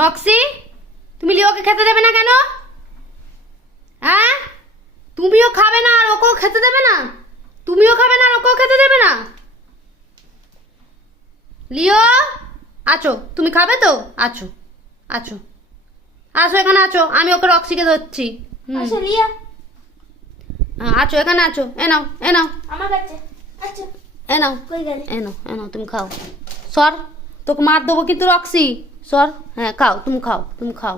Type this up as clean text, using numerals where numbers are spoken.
Roxie, তুমি লিওকে খেতে দেবে না কেন? হ্যাঁ, তুমিও খাবে না আর ওকেও খেতে দেবে না? তুমিও খাবে না আর ওকেও খেতে দেবে না? লিও, আছো? তুমি খাবে তো? আছো, আছো, আসো এখানে আছো, আমি ওকে রক্সিকে ধরছি। আচ্ছা লিয়া, আছো এখানে আছো, এ নাও এ নাও আমার কাছে আচ্ছা। এ নাও কই গেলে? এ নাও এ নাও, তুমি খাও। সর, তোকে মার দেবো কিন্তু রক্সি, সর। হ্যাঁ খাও, তুমি খাও, তুমি খাও।